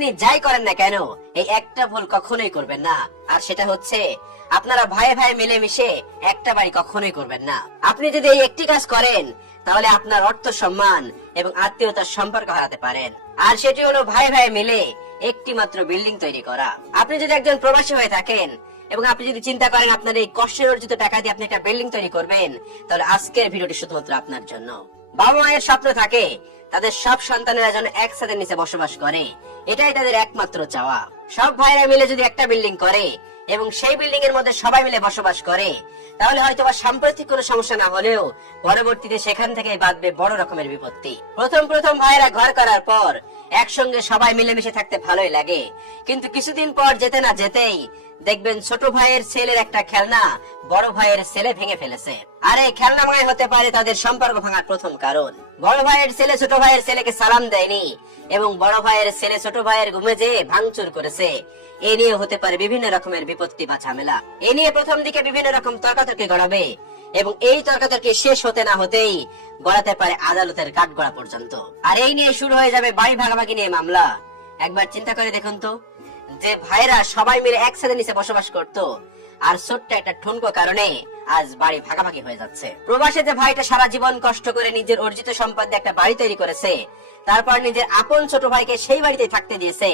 আপনি যাই করেন না কেন, এই একটা ভুল কখনোই করবেন না। আর সেটা হচ্ছে, আপনারা ভাই ভাই মিলেমিশে একটা বাড়ি কখনোই করবেন না। আপনি যদি এই একটি কাজ করেন, তাহলে আপনার অর্থ সম্মান এবং আত্মীয়তার সম্পর্ক হারাতে পারেন। আর সেটি হলো ভাই ভাই মিলে একটি মাত্র বিল্ডিং তৈরি করা। আপনি যদি একজন প্রবাসী হয়ে থাকেন এবং আপনি যদি চিন্তা করেন আপনার এই কষ্টের অর্জিত টাকা দিয়ে আপনি একটা বিল্ডিং তৈরি করবেন, তাহলে আজকের ভিডিওটি শুধুমাত্র আপনার জন্য। বাবা মায়ের স্বপ্ন থাকে তাদের সব সন্তানেরা যেন একসাথে নিচে বসবাস করে। এটাই তাদের একমাত্র চাওয়া। সব ভাইরা মিলে যদি একটা বিল্ডিং করে এবং সেই বিল্ডিং এর মধ্যে সবাই মিলে বসবাস করে, তাহলে হয়তো বা সাম্প্রতিক কোনো সমস্যা না হলেও পরবর্তীতে সেখান থেকে বাঁধবে বড় রকমের বিপত্তি। প্রথম প্রথম ভাইয়েরা ঘর করার পর একসঙ্গে সবাই মিলেমিশে থাকতে ভালোই লাগে। কিন্তু কিছুদিন পর যেতে না যেতেই দেখবেন ছোট ভাইয়ের ছেলের একটা খেলনা বড় ভাইয়ের ছেলে ভেঙে ফেলেছে। আরে খেলনা ভাঙাই হতে পারে তাদের সম্পর্ক ভাঙার প্রথম কারণ। বড় ভাইয়ের ছেলে ছোট ভাইয়ের ছেলেকে সালাম দেয়নি এবং বড় ভাইয়ের ছেলে ছোট ভাইয়ের ঘুমে যেয়ে ভাঙচুর করেছে। এ নিয়ে হতে পারে বিভিন্ন রকমের বিপত্তি বা ঝামেলা। এ নিয়ে প্রথম দিকে বিভিন্ন রকম তর্কাতর্কি গড়াবে। এবং এই তর্কাতর্কি শেষ হতে না হতেই গড়াতে পারে আদালতের কাঠগড়া পর্যন্ত। আর এই নিয়ে শুরু হয়ে যাবে বাড়ি ভাগাভাগি নিয়ে মামলা। একবার চিন্তা করে দেখুন তো, যে ভাইরা সবাই মিলে একসাথে নিচে বসবাস করত, আর ছোট্ট একটা ঠুনকো কারণে আজ বাড়ি ভাগাভাগি হয়ে যাচ্ছে। প্রবাসে যে ভাইটা সারা জীবন কষ্ট করে নিজের অর্জিত সম্পদ একটা বাড়ি তৈরি করেছে, তারপর নিজের আপন ছোট ভাইকে সেই বাড়িতে থাকতে দিয়েছে,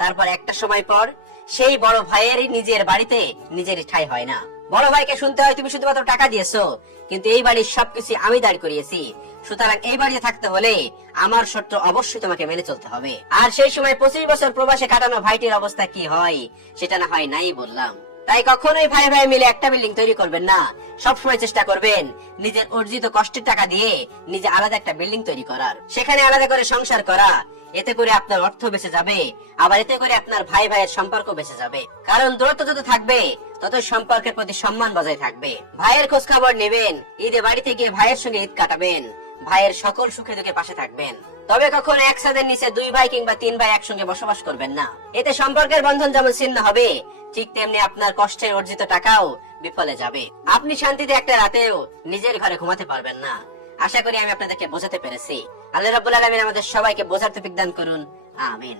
তারপর একটা সময় পর সেই বড় ভাইয়েরই নিজের বাড়িতে নিজের ঠাই হয় না। বড় ভাইকে শুনতে হয়, তুমি শুধুমাত্র টাকা দিয়েছ। কিন্তু এই বাড়ির সবকিছু আমি দাঁড় করিয়েছি। সুতরাং এই বাড়িতে থাকতে হলে আমার শর্ত অবশ্যই তোমাকে মেনে চলতে হবে। আর সেই সময় পঁচিশ বছর প্রবাসে কাটানো ভাইটির অবস্থা কি হয়, সেটা না হয় নাই বললাম। তাই কখনোই ভাই ভাই মিলে একটা বিল্ডিং তৈরি করবেন না। সবসময় চেষ্টা করবেন নিজের অর্জিত কষ্টের টাকা দিয়ে নিজে আলাদা একটা বিল্ডিং তৈরি করার। সেখানে আলাদা করে সংসার করা, এতে করে আপনার অর্থ বেঁচে যাবে, আবার এতে করে আপনার ভাই ভাইয়ের সম্পর্ক বেঁচে যাবে। কারণ দূরত্ব যত থাকবে তত সম্পর্কের প্রতি সম্মান বজায় থাকবে। ভাইয়ের খোঁজ খবর নেবেন। ঈদে বাড়িতে গিয়ে ভাইয়ের সঙ্গে ঈদ কাটাবেন। ভাইয়ের সকল সুখে দুঃখে পাশে থাকবেন। তবে কখনো এক ছাদের নিচে দুই ভাই কিংবা তিন ভাই একসঙ্গে বসবাস করবেন না। এতে সম্পর্কের বন্ধন যেমন ছিন্ন হবে, ঠিক তেমনি আপনার কষ্টের অর্জিত টাকাও বিফলে যাবে। আপনি শান্তিতে একটা রাতেও নিজের ঘরে ঘুমাতে পারবেন না। আশা করি আমি আপনাদেরকে বোঝাতে পেরেছি। আল্লাহ রাব্বুল আলামিন আমাদের সবাইকে বোঝার তৌফিক দান করুন। আমিন।